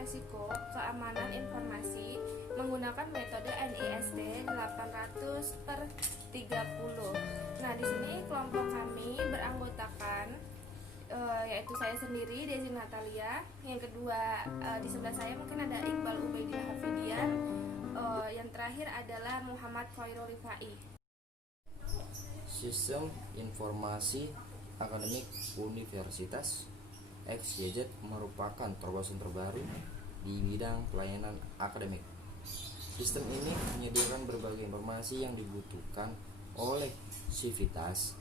resiko keamanan informasi menggunakan metode NIST 800/30. Nah, di sini kelompok kami beranggotakan yaitu saya sendiri Desi Natalia, yang kedua di sebelah saya mungkin ada Iqbal Ubaidillah Hafidian, yang terakhir adalah Muhammad Khairul Rifai. Sistem Informasi Akademik Universitas XYZ merupakan terobosan terbaru di bidang pelayanan akademik. Sistem ini menyediakan berbagai informasi yang dibutuhkan oleh sivitas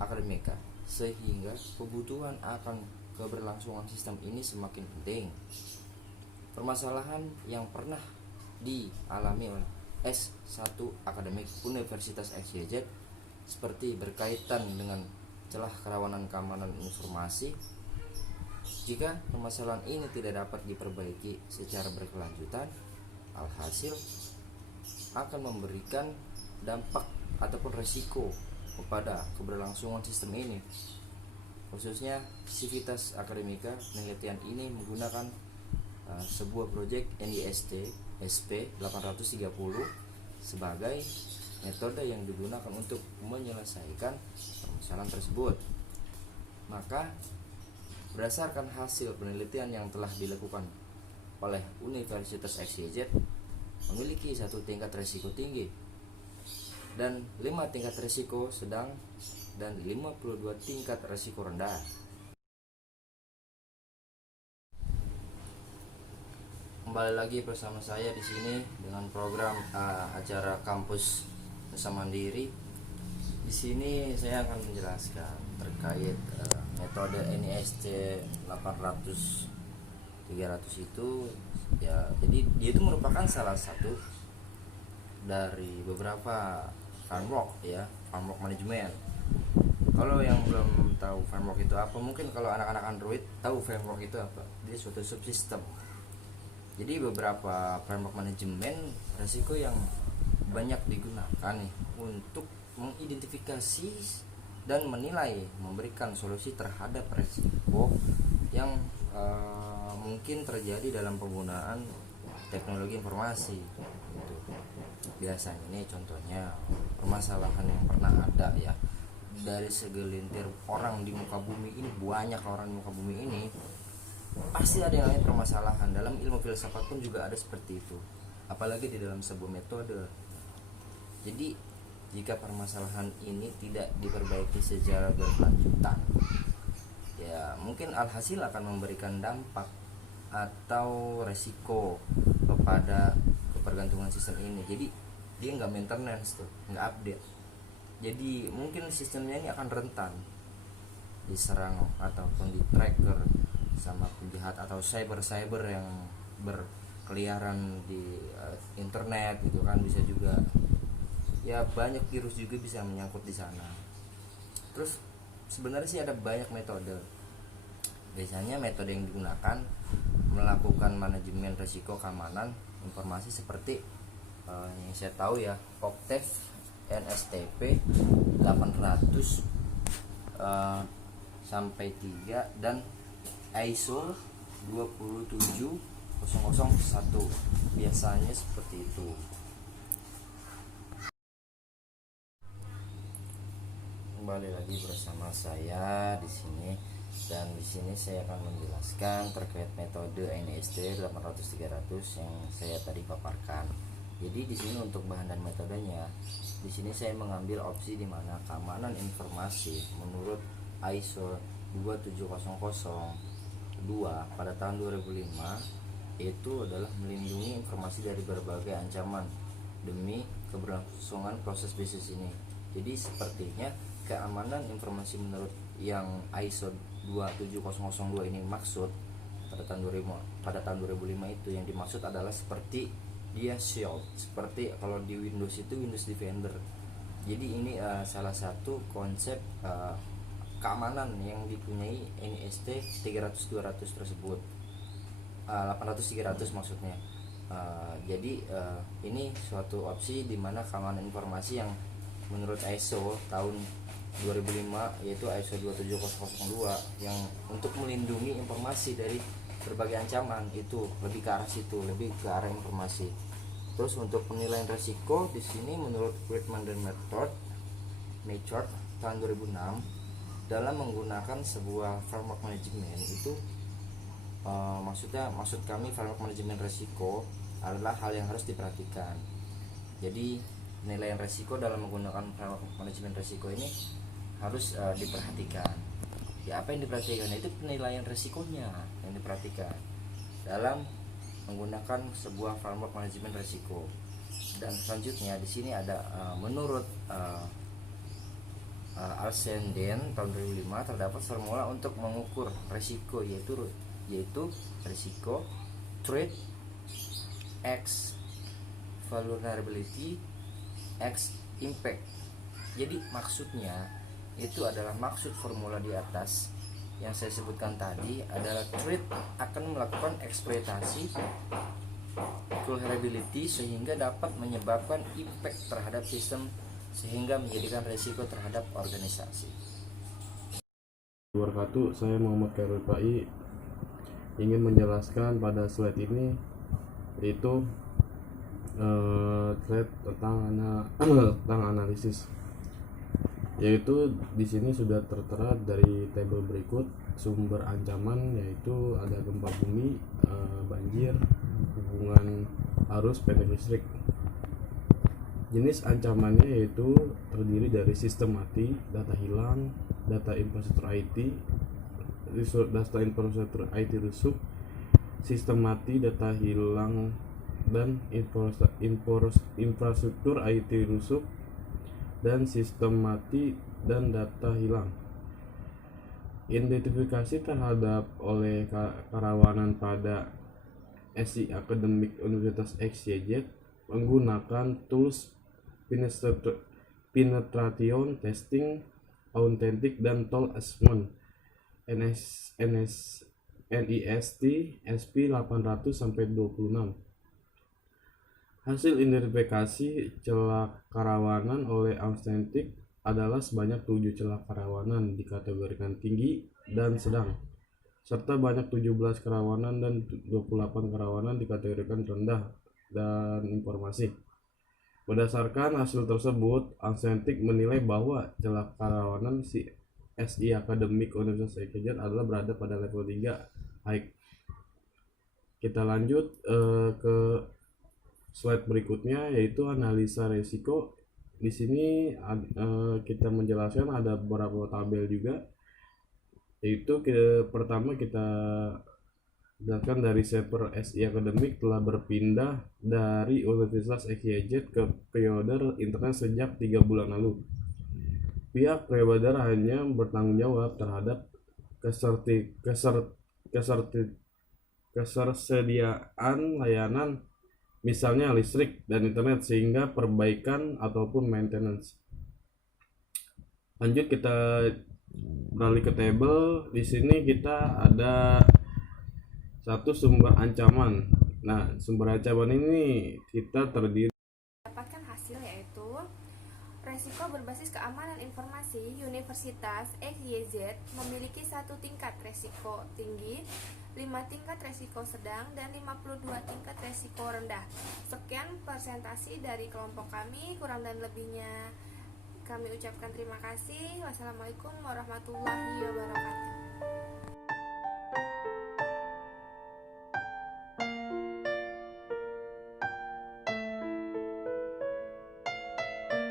akademika, sehingga kebutuhan akan keberlangsungan sistem ini semakin penting. Permasalahan yang pernah dialami oleh S1 Akademik Universitas XYZ seperti berkaitan dengan celah kerawanan keamanan informasi. Jika permasalahan ini tidak dapat diperbaiki secara berkelanjutan, alhasil akan memberikan dampak ataupun resiko kepada keberlangsungan sistem ini. Khususnya Sivitas Akademika, penelitian ini menggunakan sebuah proyek NIST SP 830 sebagai metode yang digunakan untuk menyelesaikan permasalahan tersebut. Maka berdasarkan hasil penelitian yang telah dilakukan oleh Universitas XYZ memiliki 1 tingkat risiko tinggi dan 5 tingkat risiko sedang dan 52 tingkat risiko rendah. Kembali lagi bersama saya di sini dengan program acara kampus Mandiri. Di sini saya akan menjelaskan terkait metode NIST 800/300 itu ya. Jadi dia itu merupakan salah satu dari beberapa framework ya, framework manajemen. Kalau yang belum tahu framework itu apa, mungkin kalau anak-anak Android tahu framework itu apa. Dia suatu subsistem. Jadi beberapa framework manajemen risiko yang banyak digunakan nih untuk mengidentifikasi dan menilai, memberikan solusi terhadap risiko yang mungkin terjadi dalam penggunaan teknologi informasi. Biasanya ini contohnya permasalahan yang pernah ada ya dari segelintir orang di muka bumi ini, banyak orang di muka bumi ini, pasti ada yang lain permasalahan. Dalam ilmu filsafat pun juga ada seperti itu, apalagi di dalam sebuah metode. Jadi jika permasalahan ini tidak diperbaiki secara berkelanjutan, ya mungkin alhasil akan memberikan dampak atau resiko kepada ketergantungan sistem ini. Jadi dia nggak maintenance tuh, nggak update. Jadi mungkin sistemnya ini akan rentan diserang ataupun di tracker sama penjahat atau cyber yang berkeliaran di internet gitu kan. Bisa juga ya, banyak virus juga bisa menyangkut di sana. Terus sebenarnya sih ada banyak metode. Biasanya metode yang digunakan melakukan manajemen risiko keamanan informasi seperti yang saya tahu ya, Octave NSTP 800 sampai 3 dan ISO 27001. Biasanya seperti itu. Kembali lagi bersama saya di sini, dan di sini saya akan menjelaskan terkait metode NIST 800/300 yang saya tadi paparkan. Jadi di sini untuk bahan dan metodenya, di sini saya mengambil opsi di mana keamanan informasi menurut ISO 27002 pada tahun 2005 itu adalah melindungi informasi dari berbagai ancaman demi keberlangsungan proses bisnis ini. Jadi sepertinya keamanan informasi menurut yang ISO 27002 ini maksud pada tahun 2005 itu yang dimaksud adalah seperti dia shield, seperti kalau di Windows itu Windows Defender. Jadi ini salah satu konsep keamanan yang dipunyai NIST 300/200 tersebut, 800/300 maksudnya. Jadi ini suatu opsi di mana keamanan informasi yang menurut ISO tahun 2005 yaitu ISO 27002 yang untuk melindungi informasi dari berbagai ancaman, itu lebih ke arah situ, lebih ke arah informasi. Terus untuk penilaian resiko di sini menurut Friedman dan Method tahun 2006, dalam menggunakan sebuah framework manajemen itu maksud kami framework manajemen resiko adalah hal yang harus diperhatikan. Jadi penilaian resiko dalam menggunakan framework manajemen resiko ini harus diperhatikan. Ya, apa yang diperhatikan itu penilaian resikonya yang diperhatikan dalam menggunakan sebuah framework manajemen resiko. Dan selanjutnya di sini ada menurut Alcindor tahun 2005 terdapat formula untuk mengukur resiko, yaitu risiko threat X vulnerability X impact. Jadi maksudnya itu adalah maksud formula di atas yang saya sebutkan tadi adalah threat akan melakukan eksploitasi vulnerability sehingga dapat menyebabkan impact terhadap sistem sehingga menjadikan risiko terhadap organisasi. Wabarakatuh, saya Muhammad Khairul Pai ingin menjelaskan pada slide ini yaitu slide tentang analisis, yaitu di sini sudah tertera dari tabel berikut sumber ancaman, yaitu ada gempa bumi, banjir, hubungan arus pendek listrik. Jenis ancamannya yaitu terdiri dari sistem mati, data hilang, data infrastruktur IT rusuh, sistem mati, data hilang, dan infrastruktur IT rusuh, dan sistem mati dan data hilang. Identifikasi terhadap oleh kerawanan pada SI Akademik Universitas XYZ menggunakan tools penetration testing, authentic, dan tool assessment NIST SP 800-26. Hasil identifikasi celah kerawanan oleh Authentic adalah sebanyak 7 celah kerawanan dikategorikan tinggi dan sedang, serta banyak 17 kerawanan dan 28 kerawanan dikategorikan rendah dan informasi. Berdasarkan hasil tersebut, Authentic menilai bahwa celah kerawanan SI Akademik Universitas XYZ adalah berada pada level 3 high. Kita lanjut ke slide berikutnya, yaitu analisa risiko. Di sini kita menjelaskan ada beberapa tabel juga, yaitu pertama kita jelaskan dari server SI Akademik telah berpindah dari Universitas XYZ ke provider internet sejak 3 bulan lalu. Pihak provider hanya bertanggung jawab terhadap ketersediaan layanan, misalnya listrik dan internet, sehingga perbaikan ataupun maintenance. Lanjut kita beralih ke tabel. Di sini kita ada satu sumber ancaman. Nah, sumber ancaman ini kita terdiri Dapatkan hasil yaitu resiko berbasis keamanan informasi. Universitas XYZ memiliki 1 tingkat resiko tinggi, 5 tingkat resiko sedang, dan 52 tingkat resiko rendah. Sekian presentasi dari kelompok kami, kurang dan lebihnya kami ucapkan terima kasih. Wassalamualaikum warahmatullahi wabarakatuh.